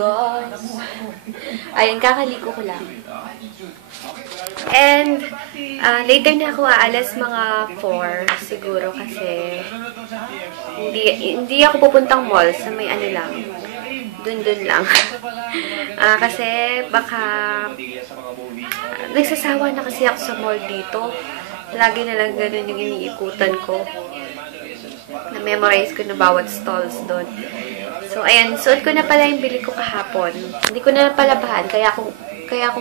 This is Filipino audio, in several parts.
guys. Ayun, kakaligo ko lang. And, later na ako aalas mga 4 siguro kasi hindi ako pupuntang mall sa may ano lang. Dun lang. Kasi baka nagsasawa na kasi ako sa mall dito. Lagi na lang ganun yung iniikutan ko. Na-memorize ko na bawat stalls doon. So, ayan. Suot ko na pala yung bili ko kahapon. Hindi ko na palabahan. Kaya ko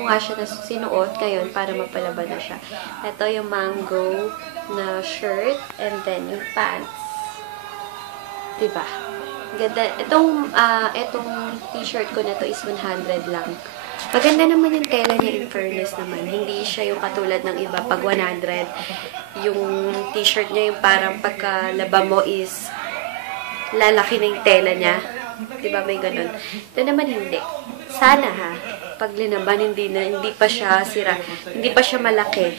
nga siya sinuot ngayon para mapalaban na siya. Ito yung mango na shirt and then yung pants. Diba? Ganda. Itong t-shirt ko na to is 100 lang. Maganda naman yung tela niya, in fairness naman. Hindi siya yung katulad ng iba. Pag 100, yung t-shirt niya yung parang pagkalaba mo is lalaki na yung tela niya. Diba may ganun? Ito naman hindi. Sana ha, pag linaban hindi pa siya sira, hindi pa siya malaki.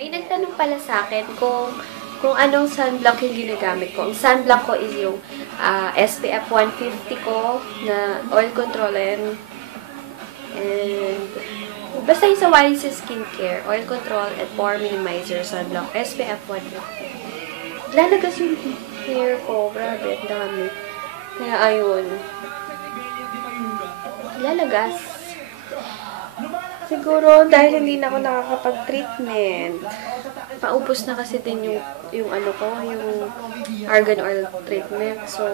May nagtanong pala sa akin kung anong sunblock yung ginagamit ko. Ang sunblock ko is yung SPF 150 ko na oil control and basta yung sa YC Skincare, oil control and pore minimizer sunblock, SPF 150. Lalagas yung hair ko, grabe, dami. Kaya ayun. Lalagas. Siguro dahil hindi na ako nakakapag-treatment. Paubos na kasi din yung ano ko, yung argan oil treatment. So,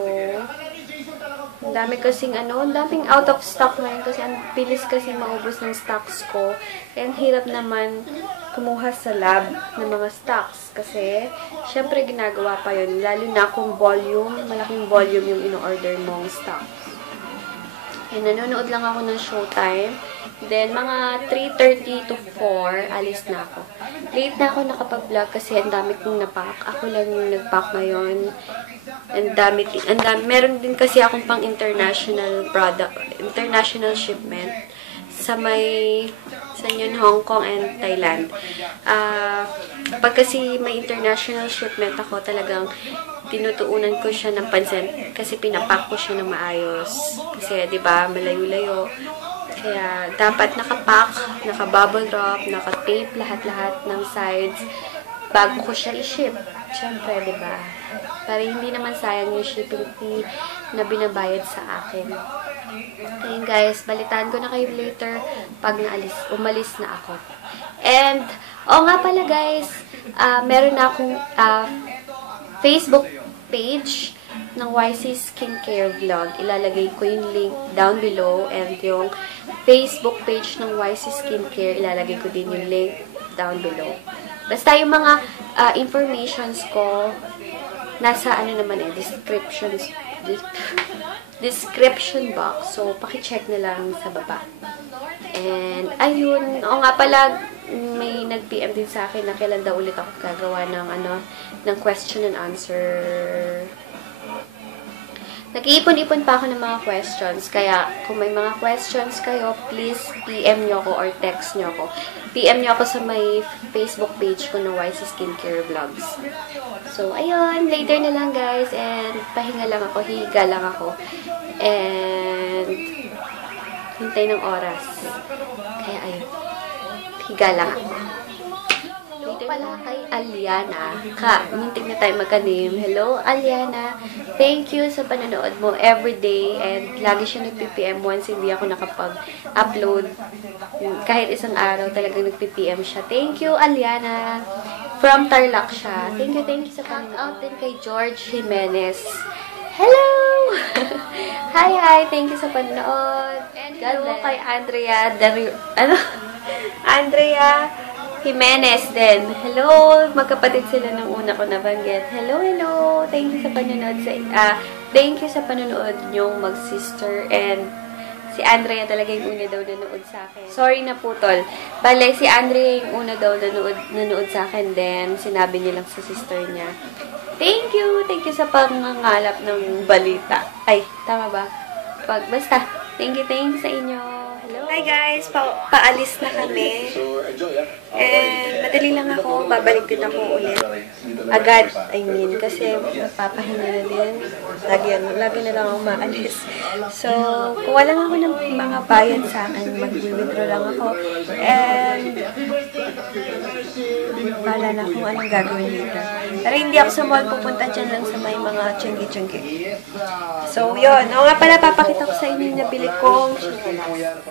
ang dami kasing ang daming out of stock ngayon kasi ang bilis kasi maubos ng stocks ko. And hirap naman kumuha sa lab ng mga stocks kasi syempre ginagawa pa yun. Lalo na kung malaking volume yung in-order mong stocks. And nanonood lang ako ng Showtime. Then, mga 3:30 to 4, alis na ako. Late na ako nakapag-vlog kasi ang dami kong napack. Ako lang yung nag-pack ngayon. Meron din kasi akong pang international shipment sa Hong Kong and Thailand. Pag kasi may international shipment ako, talagang tinutuunan ko siya ng pansin kasi pinapack ko siya ng maayos. Kasi, di ba, malayo-layo. Kaya, dapat nakapack, naka-bubble wrap, naka-tape, lahat-lahat ng sides bago ko siya i-ship. Siyempre, di ba? Para hindi naman sayang yung shipping fee na binabayad sa akin. Ayun guys, balitaan ko na kayo later pag umalis na ako. And, nga pala guys, meron na akong Facebook page ng YC Skincare Vlog. Ilalagay ko yung link down below and yung Facebook page ng YC Skincare, ilalagay ko din yung link down below. Basta yung mga informations ko nasa description box. So, paki-check na lang sa baba. And, ayun. Nga pala, may nag-PM din sa akin na kailan daw ulit ako gagawa ng question and answer. Nag-iipon-ipon pa ako ng mga questions. Kaya, kung may mga questions kayo, please PM nyo ako or text nyo ako. PM nyo ako sa may Facebook page ko ng YC Skincare Vlogs. So, ayun. Later na lang, guys. And, pahinga lang ako. Higa lang ako. And, hintay ng oras. Kaya, ayun. Higa lang ako. Later pala kay Aliana. Muntik na tayo magkanim. Hello, Aliana. Thank you sa panonood mo everyday. And, lagi siya nag-PPM once hindi ako nakapag-upload. Kahit isang araw talagang nag-PPM siya. Thank you, Aliana. From Tarlac siya. Thank you sa panonood. Din kay George Jimenez. Hello! Hi! Thank you sa panonood. And hello kay Andrea Andrea Jimenez din. Hello! Magkapatid sila nung una ko nabanggit. Hello! Thank you sa panonood. Thank you sa panonood nyong mag-sister. And si Andrea talaga yung una daw nanood sa akin. Sorry na putol. Bale, si Andrea yung una daw nanood sa akin. Then, sinabi niya lang sa sister niya. Thank you sa pangangalap ng balita. Ay, tama ba? Basta, thank you sa inyo. Hello! Hi guys! Paalis na kami. And madali lang ako. Babalik din ako ulit. Agad, I mean. Kasi magpapahinga na din. Lagi na lang ako maalis. So, kuha lang ako ng mga bayad sa akin. Mag-withdraw lang ako. And wala na kung anong gagawin dito. Pero hindi ako sa mall pupunta dyan lang sa may mga tiyanggi-tiyanggi. So, yun. O nga pala, papakita ko sa inyo yung nabili kong chinelas.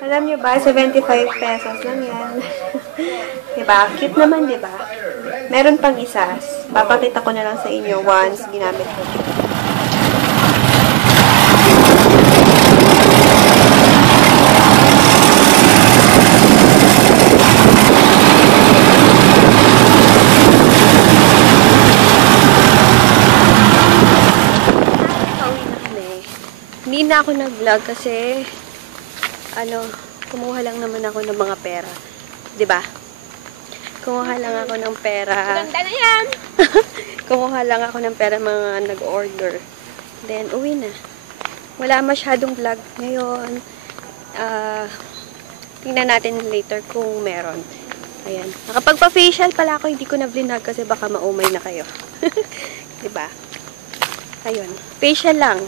Alam niyo ba, 75 pesos lang yan. Diba? Cute naman, diba? Meron pang isa. Papakita ko na lang sa inyo once ginamit ko. Hindi na ako nag-vlog kasi kumuha lang naman ako ng mga pera. 'Di ba? Kumuha lang ako ng pera. Ganda na 'yan. Kumuha lang ako ng pera mga nag-order. Then uwi na. Wala masyadong vlog ngayon. Tingnan natin later kung meron. Ayan. Nakapagpa-facial pala ako, hindi ko na vlog kasi baka maumay na kayo. 'Di ba? Ayun. Facial lang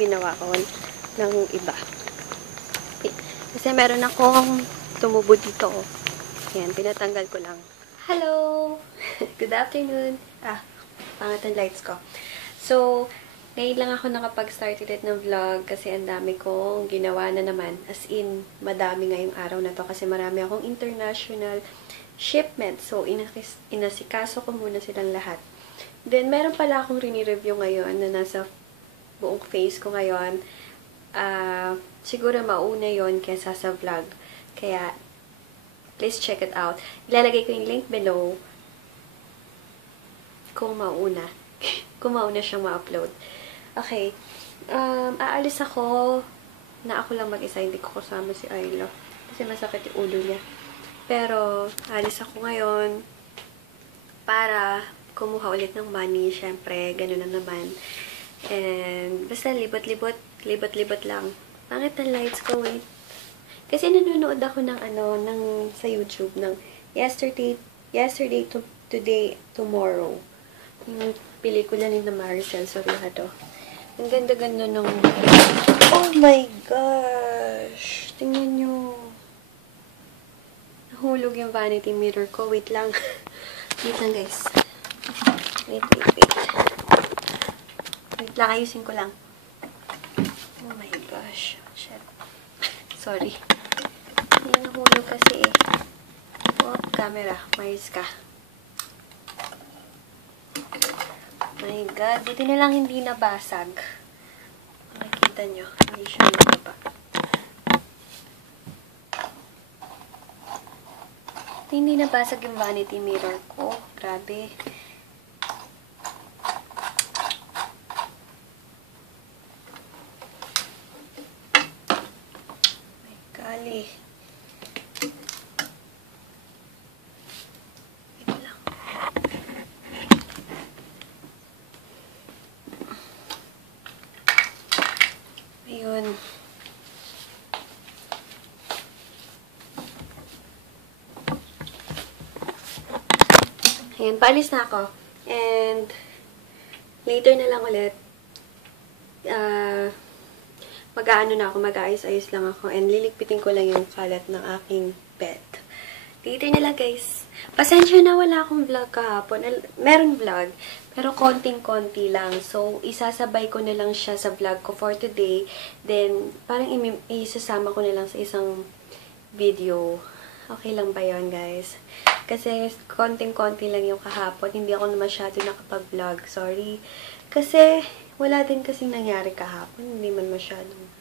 ginawa ko ng iba. Kasi meron akong tumubo dito. Ayan, pinatanggal ko lang. Hello! Good afternoon. Pangat ang lights ko. So, ngayon lang ako nakapag-start ulit ng vlog kasi ang dami kong ginawa na naman. As in, madami ngayong araw na to kasi marami akong international shipment. So, inasikaso ko muna silang lahat. Then, meron pala akong rini-review ngayon na nasa buong face ko ngayon. Siguro mauna yon kesa sa vlog. Kaya, please check it out. Ilalagay ko yung link below kung mauna. Kung mauna siyang ma-upload. Okay. Aalis ako na ako lang mag-isa. Hindi ko kasama si Ayla. Kasi masakit yung ulo niya. Pero, aalis ako ngayon para kumuha ulit ng money. Siyempre, gano'n na naman. And, basta libot-libot lang. Pangit ang lights ko, wait. Kasi nanonood ako ng sa YouTube, ng yesterday to today, tomorrow. Yung pelikula ni Maricel Soriano. Ang ganda-ganda nung... Oh my gosh! Tingnan nyo. Nahulog yung vanity mirror ko. Wait lang. Wait lang, guys. Wait. Wait lang, ayusin ko lang. Oh my gosh. Shit. Sorry. Hindi nahulog kasi eh. Oh, camera. Mayos ka. My God. Dito na lang hindi nabasag. Makikita nyo. Hindi siya nababa. Hindi nabasag yung vanity mirror ko. Grabe. Kali. Wait lang. Ayun. Ayan, paalis na ako. And, later na lang ulit. Mag-aano na ako, mag-aayos-ayos lang ako. And, liligpitin ko lang yung kalat ng aking bed. Later na lang, guys. Pasensya na wala akong vlog kahapon. Meron vlog, pero konting-konti lang. So, isasabay ko na lang siya sa vlog ko for today. Then, parang isasama ko na lang sa isang video. Okay lang ba yun, guys? Kasi, konting-konti lang yung kahapon. Hindi ako na masyado nakapag-vlog. Sorry. Kasi, wala din kasing nangyari kahapon. Hindi man masyadong.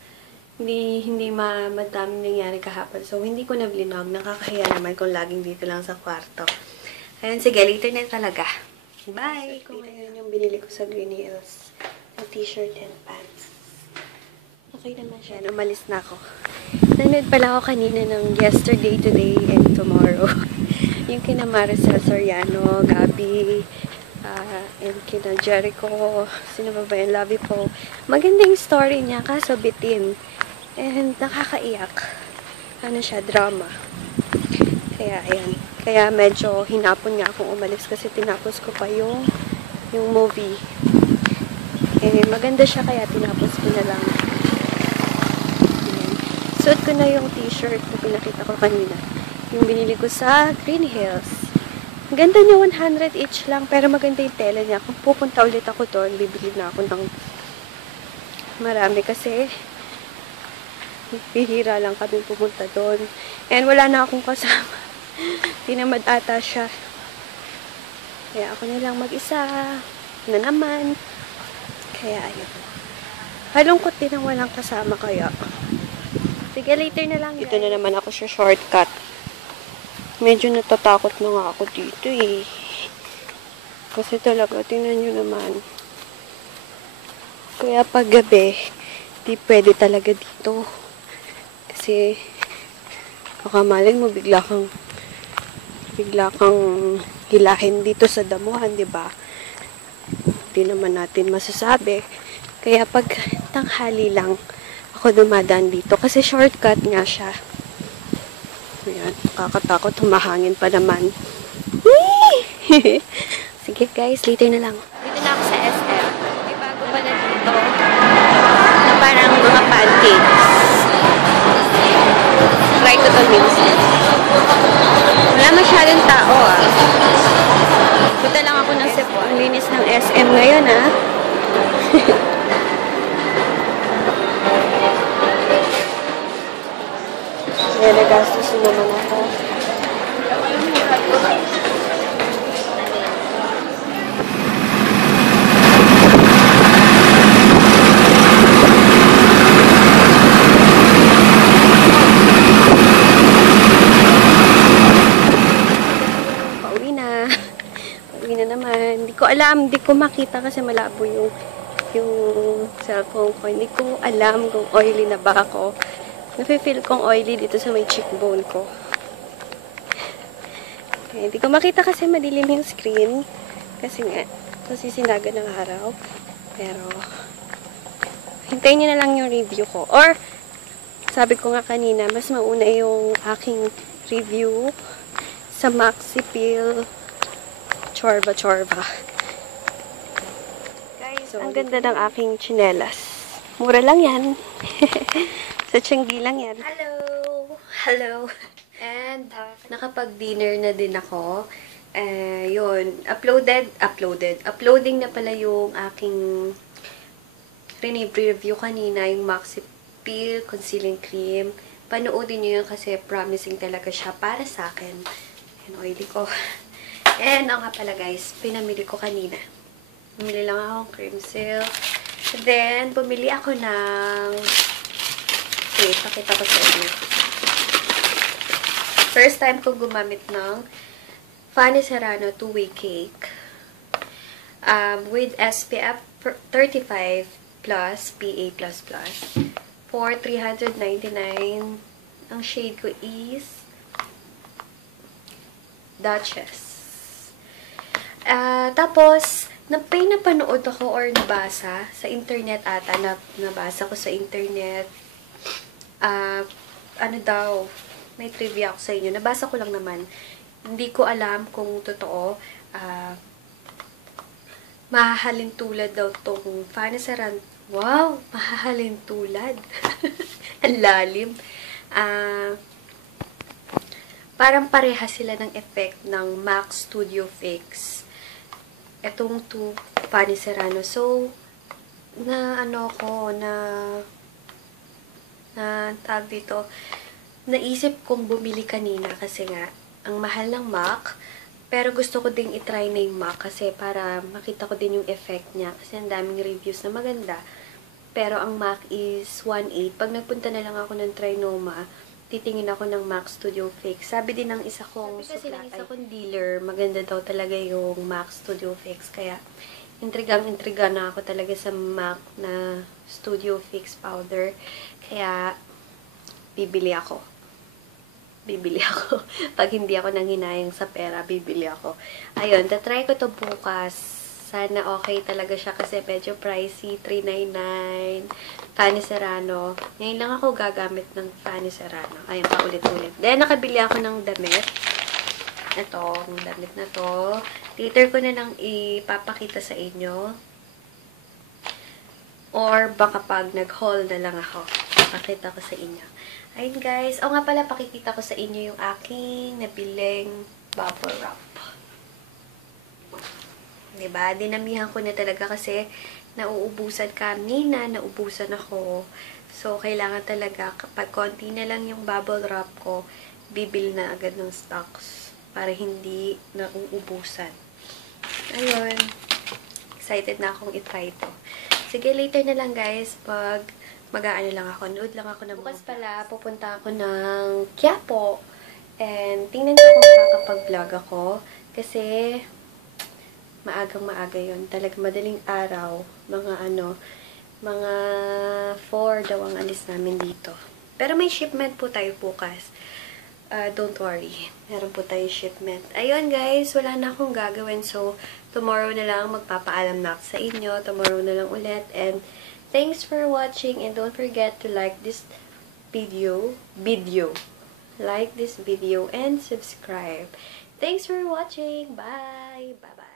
Hindi madaming nangyari kahapon. So, hindi ko na vlog. Nakakahiya naman kung laging dito lang sa kwarto. Ayun, sige. Later na talaga. Bye! Kung ngayon yung binili ko sa Green Hills. Na t-shirt and pants. Okay naman siya. Umalis na ako. Nanood pala ako kanina ng yesterday, today, and tomorrow. Yung kina Maricel Soriano, Gabi, and kina Jericho, sino ba ba yung Lovey po. Maganda yung story niya, kaso bitin. And nakakaiyak. Ano siya, drama. Kaya, ayan. Kaya medyo hinapon nga akong umalis kasi tinapos ko pa yung movie. Eh, maganda siya kaya tinapos ko na lang. Ayan. Suot ko na yung t-shirt na pinakita ko kanina. Yung binili ko sa Green Hills. Ang ganda niya, 100 each lang. Pero maganda yung tela niya. Kung pupunta ulit ako doon, bibili na ako ng marami kasi bihira lang kami pumunta doon. And wala na akong kasama. Tinamad ata siya. Kaya ako na lang mag-isa. Na naman. Kaya ayun. Halungkot din ang walang kasama kaya. Sige, later na lang. Dito na naman ako sa shortcut. Medyo natatakot na nga ako dito eh. Kasi talaga, tingnan nyo naman. Kaya pag gabi, di pwede talaga dito. Kasi, baka malay mo, bigla kang hilahin dito sa damuhan, di ba? Di naman natin masasabi. Kaya pag tanghali lang, ako dumadaan dito. Kasi shortcut nga siya. Ayan, kakatakot, humahangin pa naman. Sige guys, later na lang. Dito na ako sa SM. May bago pala dito. Na parang mga pancakes. Try ko to minsan. Wala masyadong tao ah. Punta lang ako ng Cebu. Ang linis ng SM ngayon ah. Kaya nagastos naman ako. Pauwi na. Pauwi na naman. Hindi ko alam. Hindi ko makita kasi malabo yung cellphone ko. Hindi ko alam kung oily na ba ako. Nafe-feel kong oily dito sa may cheekbone ko. Okay, hindi ko makita kasi madilim yung screen. Kasi nga, sinaga ng araw. Pero, hintayin nyo na lang yung review ko. Or, sabi ko nga kanina, mas mauna yung aking review sa Maxi Peel Chorba. Guys, so, ang ganda ng aking tsinelas. Mura lang yan. Sa Tianggi lang yan. Hello! And, nakapag-dinner na din ako. Yun, uploading na pala yung aking review kanina, yung Maxi Peel Concealing Cream. Panoodin nyo yun kasi promising talaga siya para sa akin. Yan, oily ko. And, nga pala guys, pinamili ko kanina. Bumili lang akong cream silk. Then, bumili ako ng okay, pakita ko sa inyo. First time kong gumamit ng Fanny Serrano 2-way cake. With SPF 35 plus PA++. For $399. Ang shade ko is Duchess. Tapos, napanood ako or nabasa sa internet ata. Nabasa ko sa internet. Ano daw, may trivia ako sa inyo. Nabasa ko lang naman. Hindi ko alam kung totoo. Mahahalin tulad daw tong Fanny Serrano. Wow! Mahahalin tulad. Ang lalim. Parang pareha sila ng effect ng MAC Studio Fix. Etong to Fanny Serrano. So, tawag dito, naisip kong bumili kanina kasi nga, ang mahal ng MAC, pero gusto ko ding itry na yung MAC kasi para makita ko din yung effect niya kasi ang daming reviews na maganda. Pero ang MAC is 1.8. Pag nagpunta na lang ako ng Trinoma, titingin ako ng MAC Studio Fix. Sabi din ng isa kong dealer, maganda daw talaga yung MAC Studio Fix. Kaya, intriga na ako talaga sa MAC na Studio Fix powder. Kaya, bibili ako. Pag hindi ako nanghinayang sa pera, bibili ako. Ayun, tatry ko to bukas Sana okay talaga siya kasi medyo pricey. $399. Fanny Serrano. Ngayon lang ako gagamit ng Fanny Serrano. Ayun, paulit-ulit. Then, nakabili ako ng damit. Ito, yung damit na to. Later ko na lang ipapakita sa inyo. Or baka pag nag-haul na lang ako, pakita ko sa inyo. Ayun guys. O nga pala, pakikita ko sa inyo yung aking nabiling bubble wrap. Diba? Dinamihan ko na talaga kasi nauubusan kanina, nauubusan ako. So, kailangan talaga, kapag konti na lang yung bubble wrap ko, bibil na agad ng stocks para hindi nauubusan. Ayun. Excited na akong itry ito. Sige, later na lang guys, pag mag-aano lang ako, nood lang ako na bukas pala, pupunta ako ng Quiapo. And, tingnan ko kung makakapag-vlog ako. Kasi, maagang maaga yun. Talaga madaling araw. Mga 4 daw ang alis namin dito. Pero may shipment po tayo bukas. Don't worry. Meron po tayo shipment. Ayun guys, wala na akong gagawin. So, tomorrow na lang magpapaalam na ako sa inyo. Tomorrow na lang ulit. And, thanks for watching. And don't forget to like this video. Like this video and subscribe. Thanks for watching. Bye! Bye-bye!